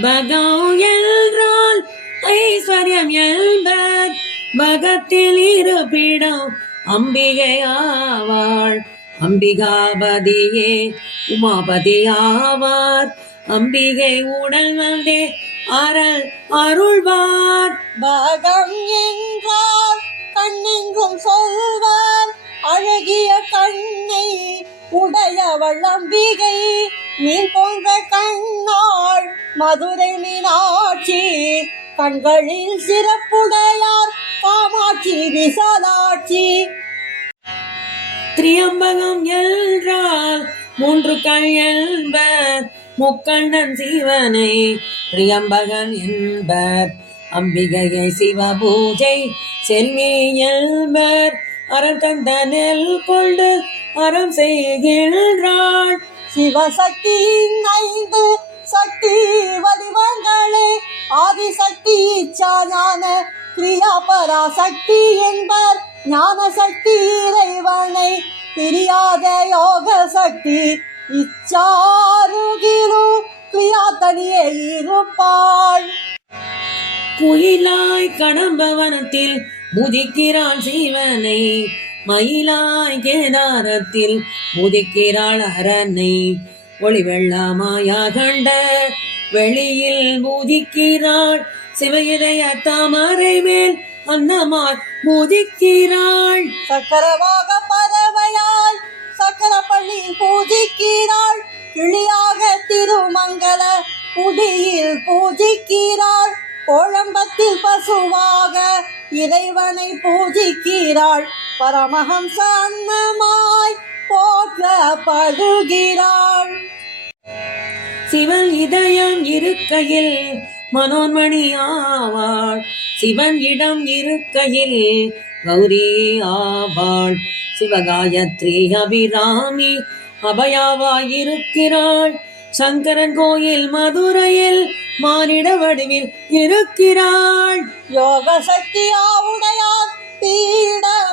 பகம் எல்றால் ஐஸ்வர்யம் எல்பர் பகத்தில் இருப்பிடம் அம்பிகையாவாள். அம்பிகாபதியே உமாபதியாவார். அம்பிகை உடல் வந்தே அருள் அருள்வார். பகம் என்றார் கண்ணெங்கும் சொல்வார். அழகிய கண்ணை உடையவள் அம்பிகை. நீ போன்ற கண்ணா மதுரை மீனாட்சி கண்களில் சிறப்புடையார் காமாட்சி விசாலாட்சி. திரியம்பகம் என்றால் மூன்று கண் என்பர் முக்கண்ணன் சிவனை திரியம்பகன் என்பர். அம்பிகையை சிவ பூஜை செல்வி என்பர் அறம் தந்த நெல் கொண்டு அறம் செய்கின்றாள் சிவசக்தியின் ஐந்து சக்தி ஆதிசக்தி இச்சாஞான கிரியா பராசக்தி என்பர். ஞான சக்தி இறைவனை தெரியாத யோக சக்தி இச்சாருகிலு கிரியா தனியே இருப்பாள் குயிலாய் கடம்பவனத்தில் முதிக்கிறாள் சிவனை மயிலாய் கேதாரத்தில் முதிக்கிறாள் அரனை ஒளி வெள்ளாமாயா கண்ட வெளியில் முதிக்கிறாள் சிவையிலைய தாமரை மேல் அன்னமாய் முதிக்கிறாள் சக்கரவாக பறவையாய் சக்கரப்பள்ளியில் பூஜிக்கிறாள் கிளியாக திருமங்கல குடியில் பூஜிக்கிறாள் கோழம்பத்தில் பசுவாக இறைவனை பூஜிக்கிறாள் பரமஹம்ச அன்னமாய் போற்றப்படுகிறாள். சிவன் இதயம் இருக்கையில் மனோன்மணி ஆவாள். சிவன் இடம் இருக்கையில் கௌரி ஆவாள். சிவகாயத்ரி அபிராமி அபயாவாயிருக்கிறாள். சங்கரன் கோயில் மதுரையில் மானிட வடிவில் இருக்கிறாள். யோக சக்தியாவுடையார் பீடமாயிருக்கிறாள்.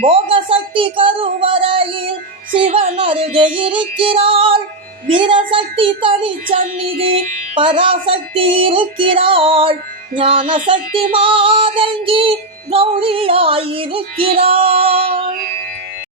போக சக்தி கருவறையில் சிவன் அருகே இருக்கிறாள். வீரசக்தி தனி சந்நிதி பராசக்தி இருக்கிறாள். ஞான சக்தி மாதங்கி கௌரியாயிருக்கிறாள்.